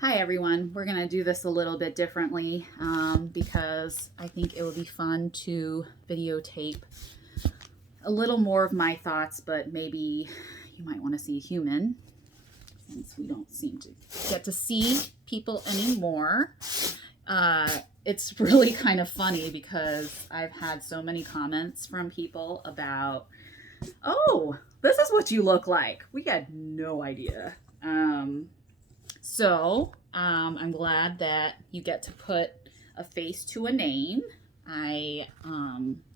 Hi everyone. We're going to do this a little bit differently because I think it would be fun to videotape a little more of my thoughts, but maybe you might want to see a human since we don't seem to get to see people anymore. It's really kind of funny because I've had so many comments from people about, oh, this is what you look like. We had no idea. I'm glad that you get to put a face to a name. I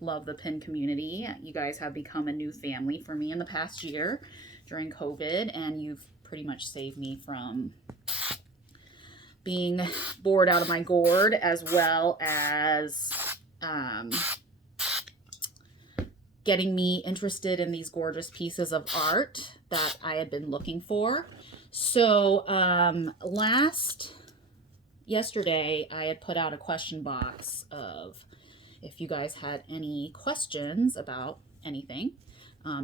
love the pin community. You guys have become a new family for me in the past year during COVID, and you've pretty much saved me from being bored out of my gourd, as well as getting me interested in these gorgeous pieces of art that I had been looking for. So yesterday I had put out a question box of if you guys had any questions about anything.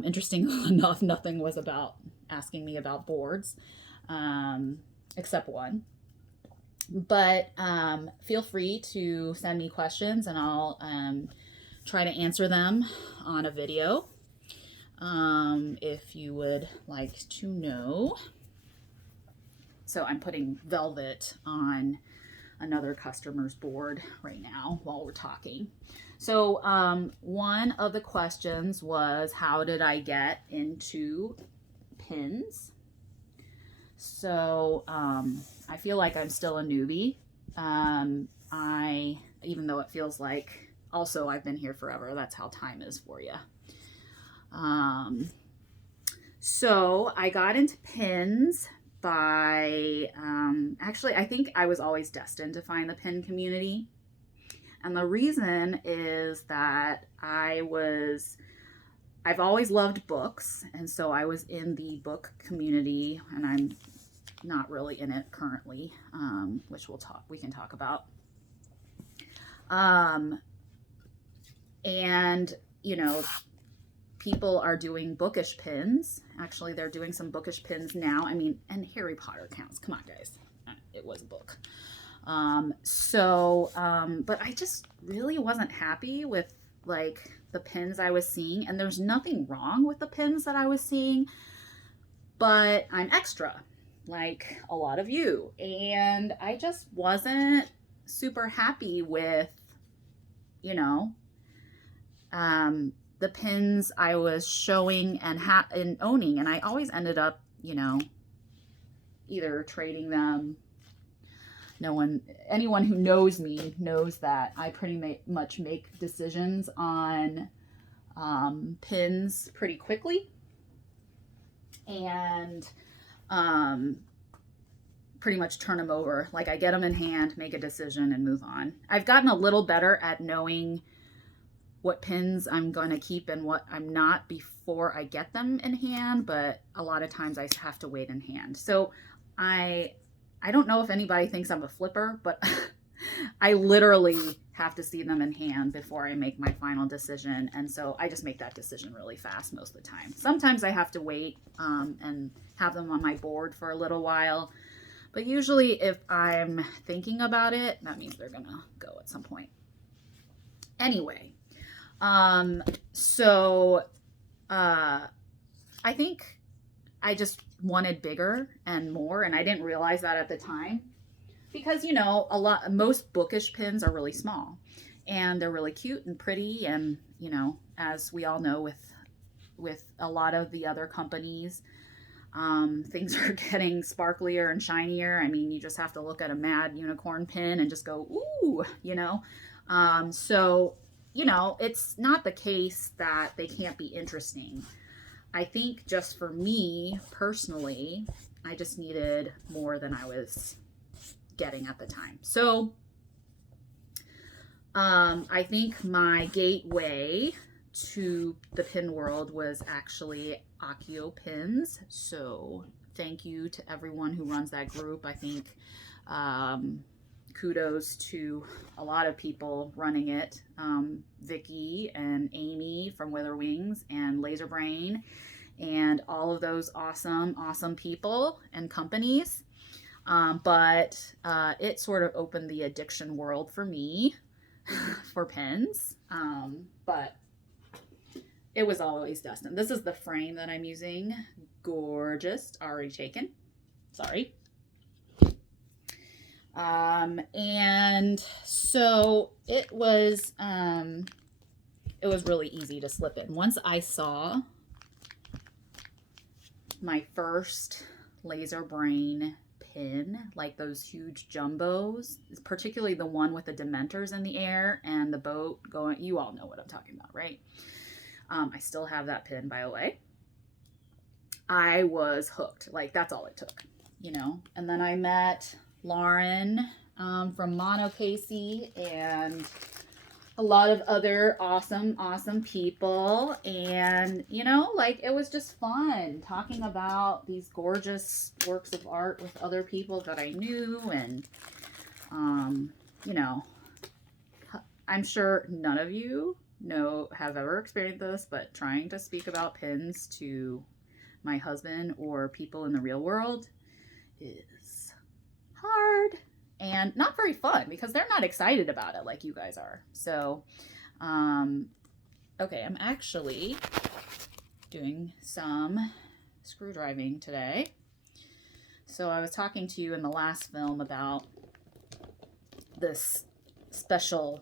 Interestingly enough, nothing was about asking me about boards, except one. But feel free to send me questions and I'll try to answer them on a video if you would like to know. So I'm putting velvet on another customer's board right now while we're talking. So one of the questions was, how did I get into pins? So I feel like I'm still a newbie. Even though it feels like also I've been here forever, that's how time is for you. So I got into pins by actually I think I was always destined to find the pin community, and the reason is that I've always loved books, and so I was in the book community, and I'm not really in it currently, which we can talk about. And you know, people are doing bookish pins. Actually, they're doing some bookish pins now. I mean, and Harry Potter counts. Come on, guys. It was a book. But I just really wasn't happy with like the pins I was seeing. And there's nothing wrong with the pins that I was seeing, but I'm extra, like a lot of you. And I just wasn't super happy with, you know, the pins I was showing and owning, and I always ended up, either trading them. Anyone who knows me knows that I pretty much make decisions on pins pretty quickly, and pretty much turn them over. Like I get them in hand, make a decision, and move on. I've gotten a little better at knowing what pins I'm going to keep and what I'm not before I get them in hand, but a lot of times I have to wait in hand. So I don't know if anybody thinks I'm a flipper, but I literally have to see them in hand before I make my final decision. And so I just make that decision really fast most of the time. Sometimes I have to wait and have them on my board for a little while. But usually if I'm thinking about it, that means they're going to go at some point. Anyway, I think I just wanted bigger and more, and I didn't realize that at the time because, most bookish pins are really small and they're really cute and pretty. And, as we all know with a lot of the other companies, things are getting sparklier and shinier. I mean, you just have to look at a Mad Unicorn pin and just go, ooh, it's not the case that they can't be interesting. I think just for me personally, I just needed more than I was getting at the time. So I think my gateway to the pin world was actually Accio Pins. So thank you to everyone who runs that group. I think kudos to a lot of people running it, Vicky and Amy from Weather Wings and Laserbrain and all of those awesome people and companies. But it sort of opened the addiction world for me for pins. But it was always destined. This is the frame that I'm using. Gorgeous, already taken. Sorry. And so it was really easy to slip in. Once I saw my first laser brain pin, like those huge jumbos, particularly the one with the Dementors in the air and the boat going, you all know what I'm talking about, right? I still have that pin, by the way. I was hooked. Like, that's all it took, you know? And then I met Lauren from Mono Casey and a lot of other awesome people. And, you know, like, it was just fun talking about these gorgeous works of art with other people that I knew. And, you know, I'm sure none of you have ever experienced this, but trying to speak about pins to my husband or people in the real world is hard and not very fun because they're not excited about it like you guys are. So, okay, I'm actually doing some screw driving today. So I was talking to you in the last film about this special,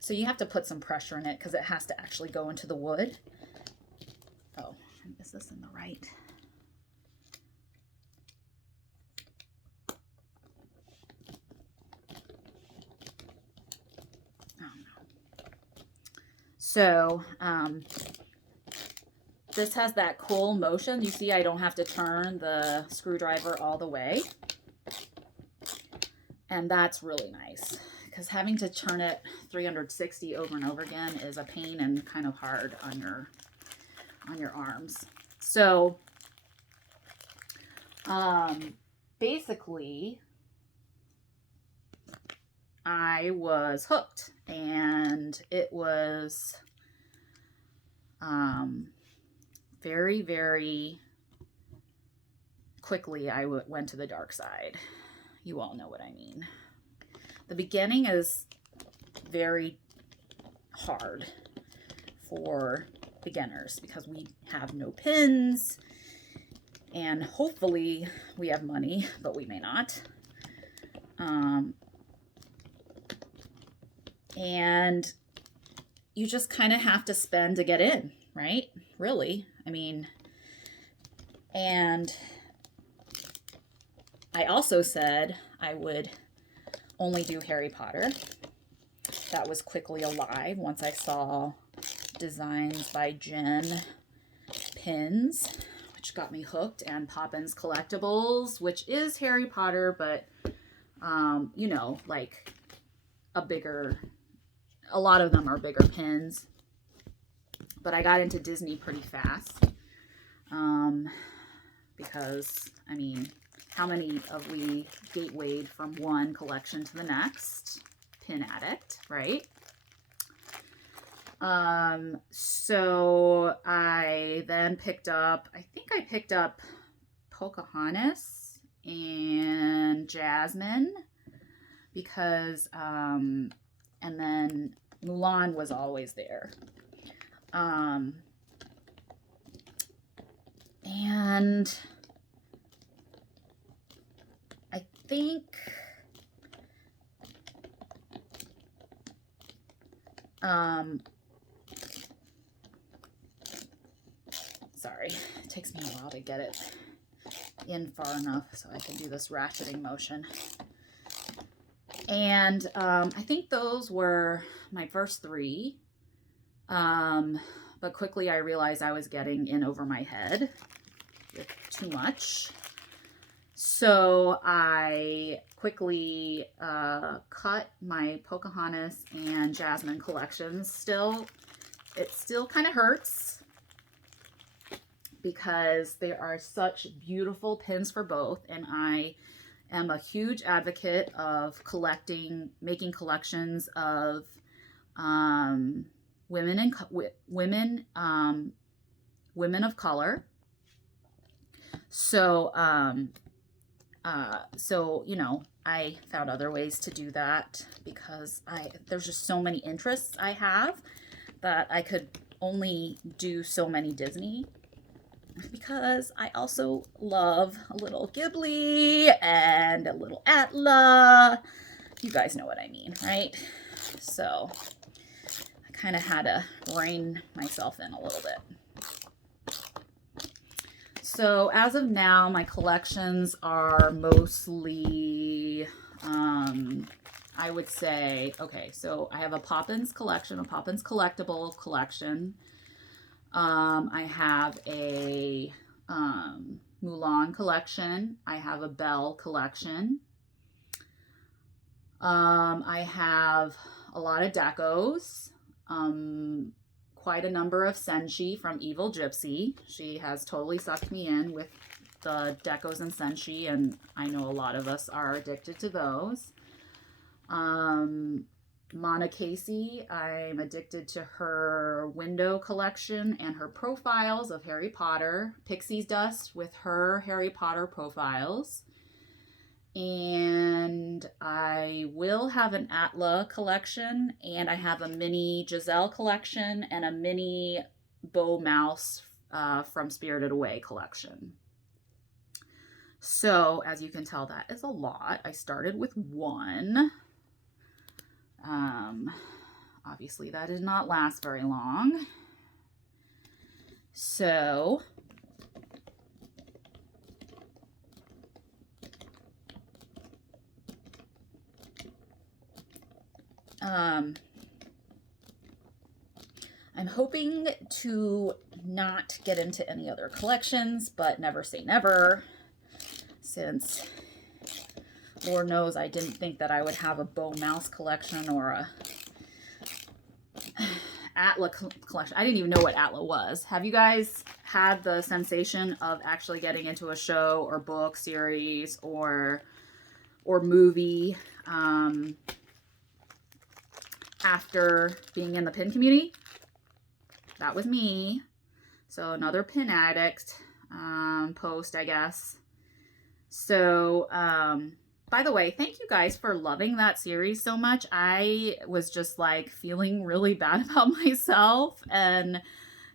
so you have to put some pressure in it because it has to actually go into the wood. Oh, is this in the right? Oh no. So, this has that cool motion. You see, I don't have to turn the screwdriver all the way. And that's really nice because having to turn it 360 over and over again is a pain and kind of hard on your arms. So, basically, I was hooked, and it was very, very quickly I went to the dark side. You all know what I mean. The beginning is very hard for beginners because we have no pins, and hopefully we have money, but we may not. And you just kind of have to spend to get in, right? Really. I mean, and I also said I would only do Harry Potter. That was quickly alive once I saw Designs by Jen pins, which got me hooked, and Poppins Collectibles, which is Harry Potter, but, you know, like a lot of them are bigger pins. But I got into Disney pretty fast because, I mean, how many of we gatewayed from one collection to the next? Pin addict, right? So I then picked up, I think I picked up Pocahontas and Jasmine because, and then Mulan was always there. And I think sorry, it takes me a while to get it in far enough so I can do this ratcheting motion. And I think those were my first three. But quickly I realized I was getting in over my head with too much. So I quickly cut my Pocahontas and Jasmine collections. It still kind of hurts because there are such beautiful pins for both, and I am a huge advocate of making collections of women of color. So So, you know, I found other ways to do that because there's just so many interests I have that I could only do so many Disney, because I also love a little Ghibli and a little Atla. You guys know what I mean, right? So I kind of had to rein myself in a little bit. So as of now, my collections are mostly, I would say, okay, so I have a Poppins collection, a Poppins collectible collection. I have a Mulan collection. I have a Belle collection. I have a lot of decos. Quite a number of Senshi from Evil Gypsy. She has totally sucked me in with the decos and Senshi, and I know a lot of us are addicted to those. Mona Casey, I'm addicted to her window collection and her profiles of Harry Potter. Pixie's Dust with her Harry Potter profiles. And I will have an Atla collection, and I have a mini Giselle collection and a mini Bo Mouse from Spirited Away collection. So as you can tell, that is a lot. I started with one. Obviously that did not last very long. So I'm hoping to not get into any other collections, but never say never, since Lord knows I didn't think that I would have a Bo Mouse collection or a Atla collection. I didn't even know what Atla was. Have you guys had the sensation of actually getting into a show or book series or movie after being in the pin community? That was me. So another pin addict post, I guess. So by the way, thank you guys for loving that series so much. I was just like feeling really bad about myself and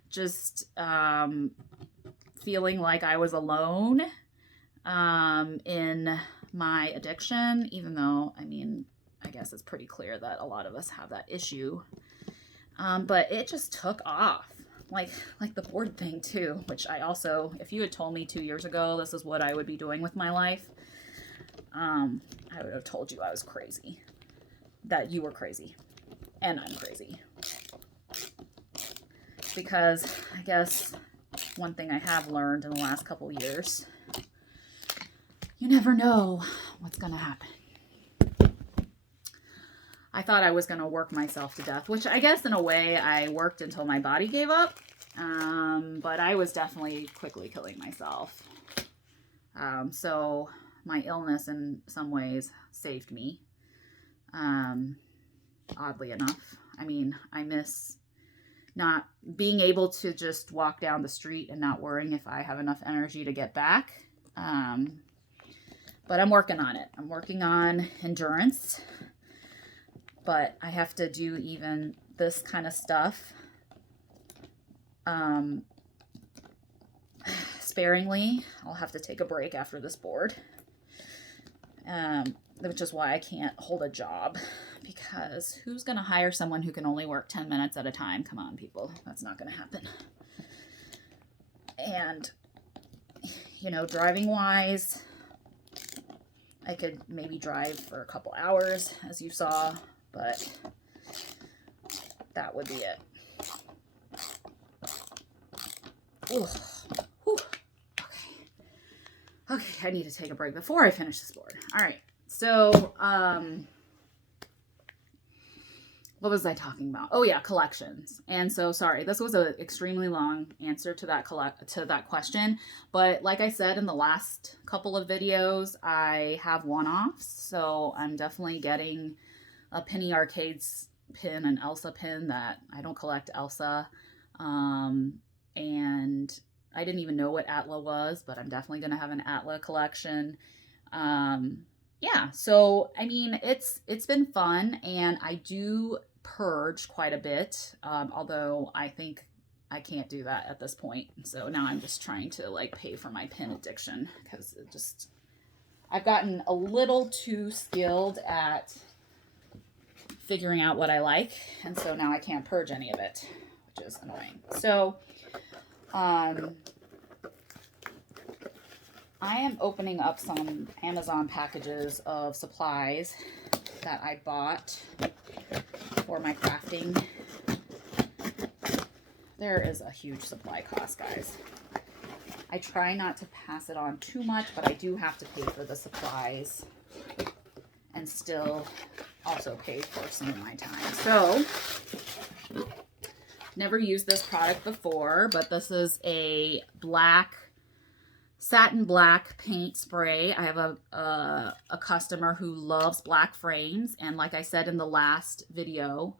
just feeling like I was alone in my addiction, even though, I mean, I guess it's pretty clear that a lot of us have that issue. But it just took off, like the board thing too, which I also, if you had told me 2 years ago this is what I would be doing with my life, I would have told you I was crazy, that you were crazy, and I'm crazy. Because I guess one thing I have learned in the last couple years, you never know what's gonna happen. I thought I was going to work myself to death, which I guess in a way I worked until my body gave up. But I was definitely quickly killing myself. So my illness in some ways saved me. Oddly enough. I mean, I miss not being able to just walk down the street and not worrying if I have enough energy to get back. But I'm working on it. I'm working on endurance. But I have to do even this kind of stuff sparingly. I'll have to take a break after this board, which is why I can't hold a job, because who's going to hire someone who can only work 10 minutes at a time? Come on, people. That's not going to happen. And, you know, driving wise, I could maybe drive for a couple hours, as you saw. But that would be it. Ooh. Okay, I need to take a break before I finish this board. All right, so what was I talking about? Oh yeah, collections. And so sorry, this was an extremely long answer to that question. But like I said in the last couple of videos, I have one-offs. So I'm definitely getting a Penny Arcades pin, an Elsa pin that I don't collect Elsa. And I didn't even know what Atla was, but I'm definitely going to have an Atla collection. Yeah, so I mean, it's been fun, and I do purge quite a bit. Although I think I can't do that at this point. So now I'm just trying to like pay for my pin addiction because it just I've gotten a little too skilled at figuring out what I like, and so now I can't purge any of it, which is annoying. So, I am opening up some Amazon packages of supplies that I bought for my crafting. There is a huge supply cost, guys. I try not to pass it on too much, but I do have to pay for the supplies and still also pay for some of my time. So, never used this product before, but this is a satin black paint spray. I have a customer who loves black frames, and like I said in the last video,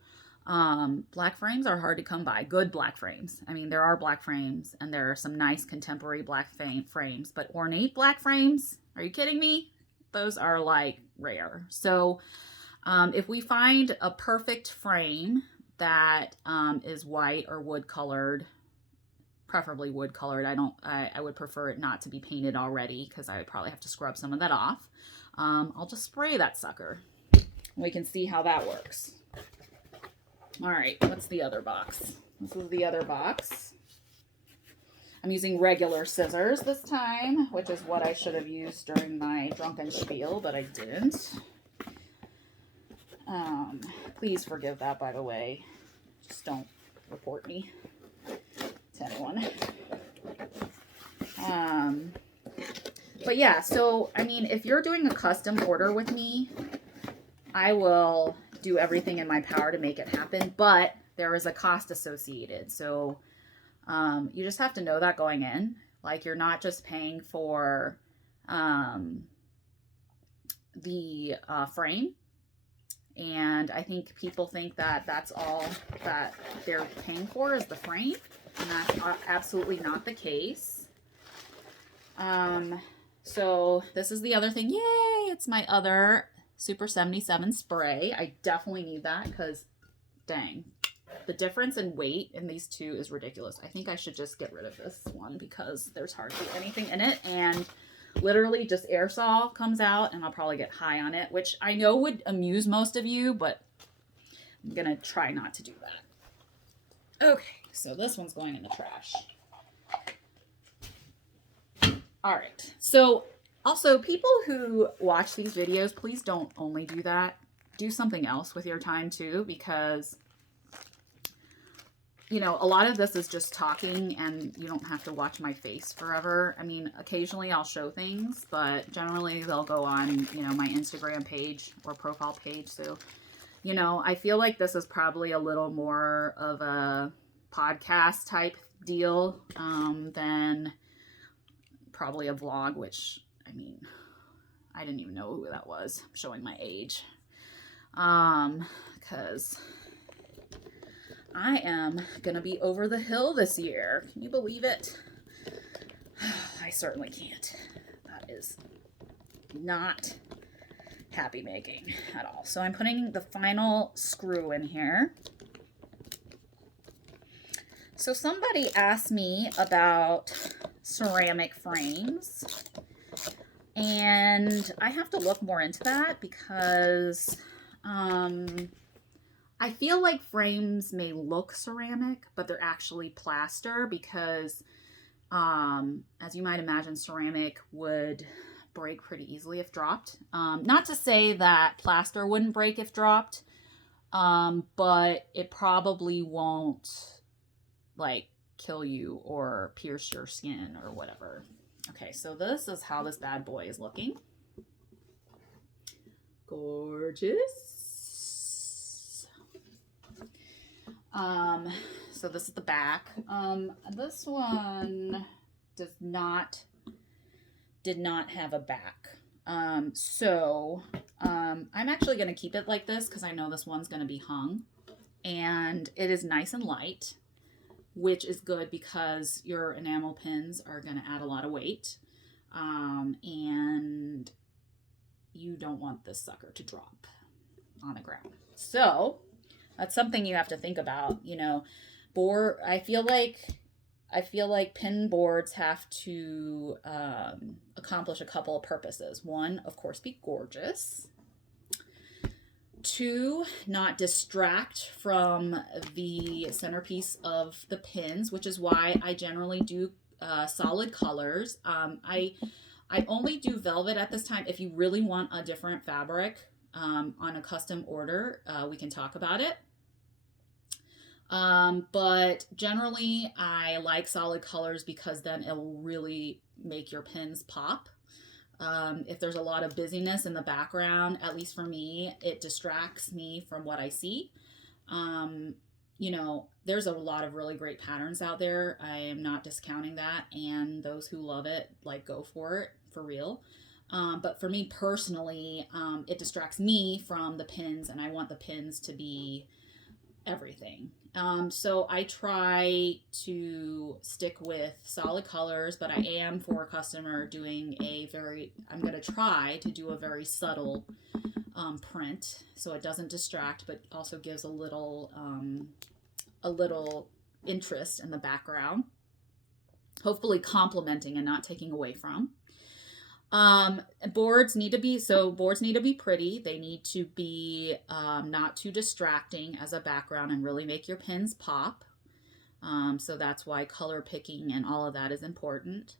black frames are hard to come by. Good black frames. I mean, there are black frames, and there are some nice contemporary black frames, but ornate black frames, are you kidding me? Those are like rare. So if we find a perfect frame that is white or wood colored, preferably wood colored. I would prefer it not to be painted already because I would probably have to scrub some of that off. I'll just spray that sucker. We can see how that works. All right, what's the other box? This is the other box. I'm using regular scissors this time, which is what I should have used during my drunken spiel, but I didn't. Please forgive that, by the way. Just don't report me to anyone. But yeah, so I mean, if you're doing a custom order with me, I will do everything in my power to make it happen, but there is a cost associated. So you just have to know that going in. Like, you're not just paying for the frame. And I think people think that that's all that they're paying for is the frame. And that's absolutely not the case. So this is the other thing. Yay! It's my other Super 77 spray. I definitely need that because, dang, the difference in weight in these two is ridiculous. I think I should just get rid of this one because there's hardly anything in it, and literally just aerosol comes out and I'll probably get high on it, which I know would amuse most of you, but I'm gonna try not to do that. Okay, so this one's going in the trash. All right, so also, people who watch these videos, please don't only do that. Do something else with your time too, because, you know, a lot of this is just talking and you don't have to watch my face forever. I mean, occasionally I'll show things, but generally they'll go on, you know, my Instagram page or profile page. So, you know, I feel like this is probably a little more of a podcast type deal than probably a vlog, which, I mean, I didn't even know who that was. I'm showing my age. Because I am gonna be over the hill this year. Can you believe it? I certainly can't. That is not happy making at all. So I'm putting the final screw in here. So somebody asked me about ceramic frames, and I have to look more into that because I feel like frames may look ceramic, but they're actually plaster because, as you might imagine, ceramic would break pretty easily if dropped. Not to say that plaster wouldn't break if dropped, but it probably won't, like, kill you or pierce your skin or whatever. Okay, so this is how this bad boy is looking. Gorgeous. So this is the back. This one did not have a back. I'm actually going to keep it like this because I know this one's going to be hung, and it is nice and light, which is good because your enamel pins are going to add a lot of weight. And you don't want this sucker to drop on the ground. So that's something you have to think about. You know, I feel like pin boards have to accomplish a couple of purposes. One, of course, be gorgeous. Two, not distract from the centerpiece of the pins, which is why I generally do solid colors. I only do velvet at this time. If you really want a different fabric on a custom order, we can talk about it. But generally I like solid colors because then it will really make your pins pop. If there's a lot of busyness in the background, at least for me, it distracts me from what I see. You know, there's a lot of really great patterns out there. I am not discounting that. And those who love it, like, go for it, for real. But for me personally, it distracts me from the pins, and I want the pins to be everything. So I try to stick with solid colors, but I am, for a customer, doing I'm going to try to do a very subtle print, so it doesn't distract, but also gives a little interest in the background, hopefully complementing and not taking away from. Boards need to be pretty. They need to be not too distracting as a background and really make your pins pop. So that's why color picking and all of that is important.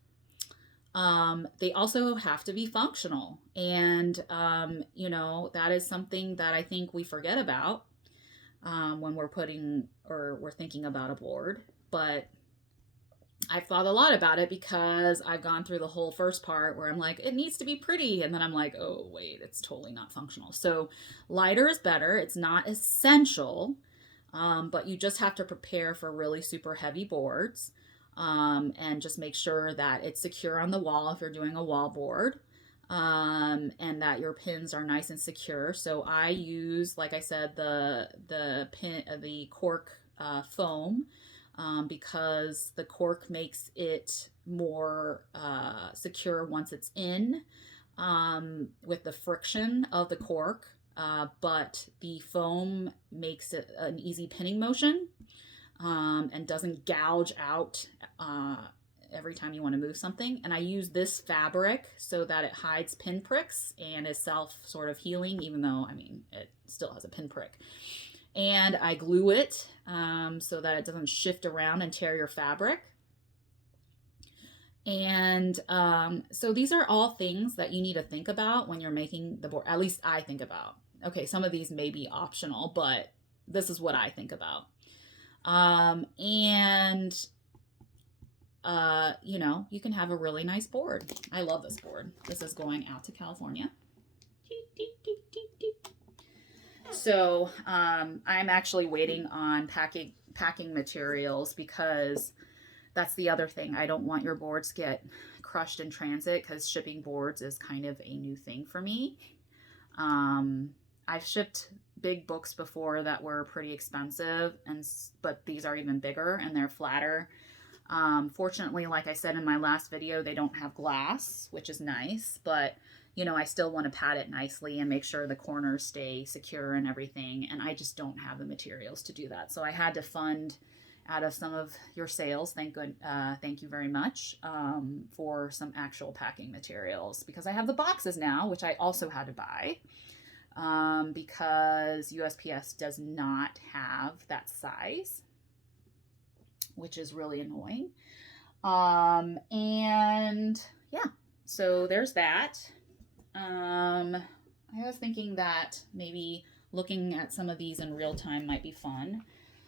They also have to be functional, and you know, that is something that I think we forget about when we're thinking about a board. But I've thought a lot about it because I've gone through the whole first part where I'm like, it needs to be pretty. And then I'm like, oh, wait, it's totally not functional. So lighter is better. It's not essential, but you just have to prepare for really super heavy boards, and just make sure that it's secure on the wall if you're doing a wall board, and that your pins are nice and secure. So I use, like I said, the cork foam, because the cork makes it more secure once it's in, with the friction of the cork, but the foam makes it an easy pinning motion, and doesn't gouge out every time you want to move something. And I use this fabric so that it hides pin pricks and is self sort of healing, even though, I mean, it still has a pin prick. And I glue it so that it doesn't shift around and tear your fabric. And so these are all things that you need to think about when you're making the board. At least I think about. Okay, some of these may be optional, but this is what I think about. You know, you can have a really nice board. I love this board. This is going out to California. So I'm actually waiting on packing materials, because that's the other thing. I don't want your boards get crushed in transit, because shipping boards is kind of a new thing for me. I've shipped big books before that were pretty expensive, but these are even bigger and they're flatter. Fortunately, like I said in my last video, they don't have glass, which is nice, but you know, I still want to pad it nicely and make sure the corners stay secure and everything. And I just don't have the materials to do that. So I had to fund out of some of your sales. Thank you very much, for some actual packing materials, because I have the boxes now, which I also had to buy, because USPS does not have that size, which is really annoying. And yeah, so there's that. I was thinking that maybe looking at some of these in real time might be fun.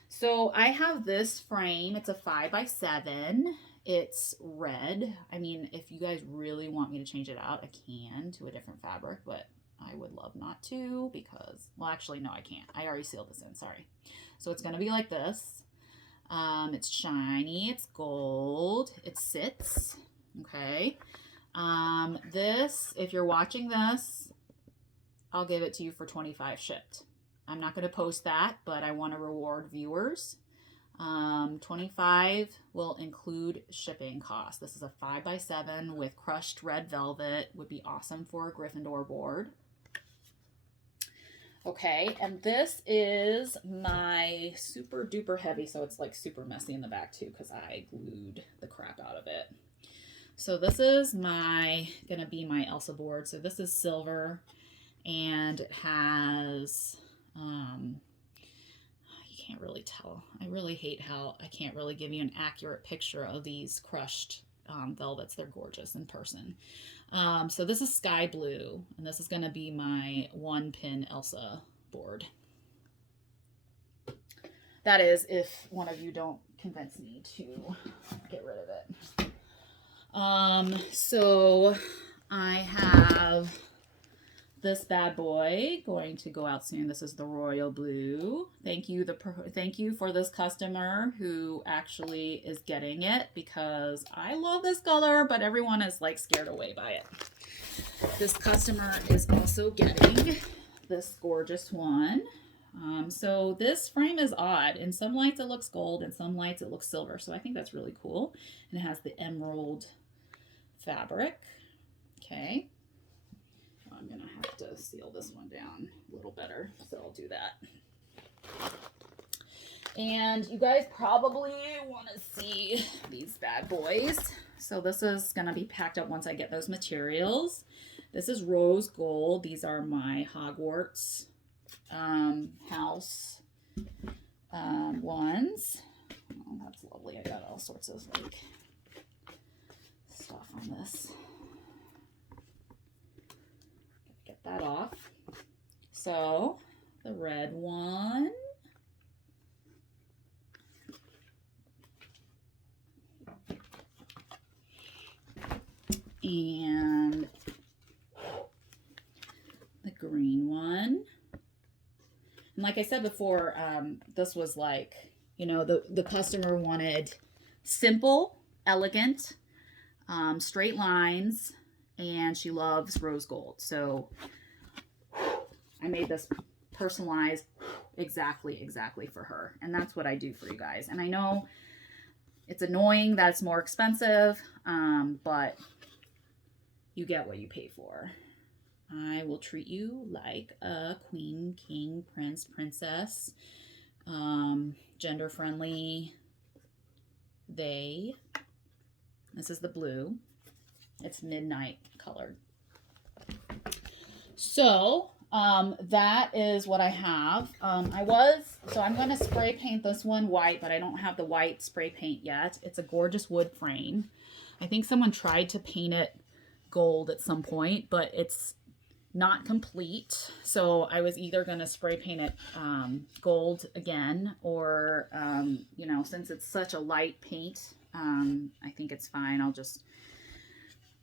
So I have this frame. It's a 5x7. It's red. I mean, if you guys really want me to change it out, I can to a different fabric, but I would love not to, because, well, actually, no, I can't. I already sealed this in. Sorry. So it's going to be like this. It's shiny. It's gold. It sits. Okay. This, if you're watching this, I'll give it to you for $25 shipped. I'm not going to post that, but I want to reward viewers. $25 will include shipping costs. This is a 5x7 with crushed red velvet. Would be awesome for a Gryffindor board. Okay, and this is my super duper heavy, so it's like super messy in the back too because I glued the crap out of it. So this is gonna be my Elsa board. So this is silver, and it has, you can't really tell. I really hate how I can't really give you an accurate picture of these crushed velvets. They're gorgeous in person. So this is sky blue, and this is gonna be my 1-pin Elsa board. That is, if one of you don't convince me to get rid of it. So I have this bad boy going to go out soon. This is the royal blue. Thank you for this customer who actually is getting it, because I love this color, but everyone is like scared away by it. This customer is also getting this gorgeous one. So this frame is odd. In some lights it looks gold, in some lights it looks silver. So I think that's really cool. And it has the emerald fabric. Okay. I'm gonna have to seal this one down a little better, so I'll do that. And you guys probably want to see these bad boys. So this is gonna be packed up once I get those materials. This is rose gold. These are my Hogwarts house ones. Oh, that's lovely. I got all sorts of like stuff on this. Get that off. So the red one. And the green one. And like I said before, this was like, you know, the customer wanted simple, elegant, straight lines, and she loves rose gold. So I made this personalized exactly for her. And that's what I do for you guys. And I know it's annoying that it's more expensive, but you get what you pay for. I will treat you like a queen, king, prince, princess, gender friendly, they. This is the blue. It's midnight colored. So that is what I have. So I'm going to spray paint this one white, but I don't have the white spray paint yet. It's a gorgeous wood frame. I think someone tried to paint it gold at some point, but it's not complete. So I was either going to spray paint it gold again, or, you know, since it's such a light paint, I think it's fine. I'll just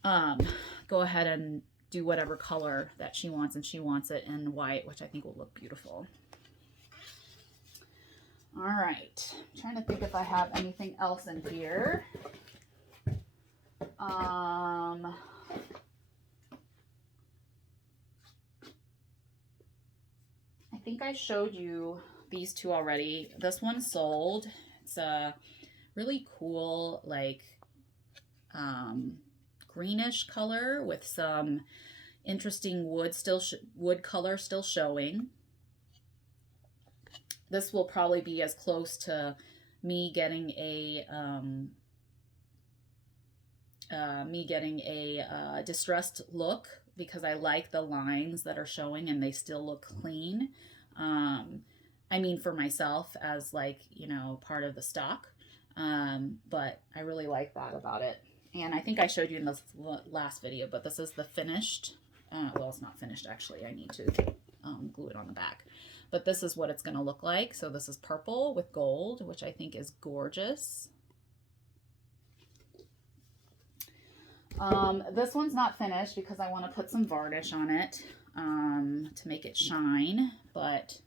go ahead and do whatever color that she wants, and she wants it in white, which I think will look beautiful. All right, I'm trying to think if I have anything else in here. I think I showed you these two already. This one sold. It's a really cool, like, greenish color with some interesting wood color still showing. This will probably be as close to me getting a distressed look, because I like the lines that are showing and they still look clean. I mean, for myself as, like, you know, part of the stock. But I really like that about it. And I think I showed you in the last video, but this is the finished, well, it's not finished actually. I need to glue it on the back. But this is what it's going to look like. So this is purple with gold, which I think is gorgeous. This one's not finished because I want to put some varnish on it to make it shine. But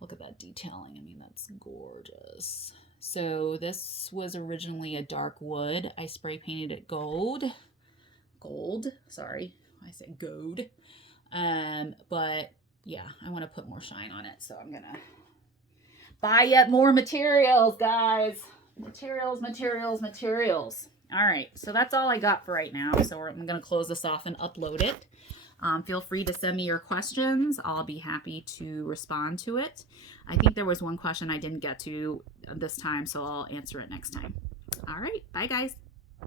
look at that detailing. I mean, that's gorgeous. So this was originally a dark wood. I spray painted it gold. Sorry, I said gold. But yeah, I want to put more shine on it, so I'm gonna. buy yet more materials, guys. Materials, materials, materials. All right, so that's all I got for right now. So I'm going to close this off and upload it. Feel free to send me your questions. I'll be happy to respond to it. I think there was one question I didn't get to this time, so I'll answer it next time. All right, bye guys.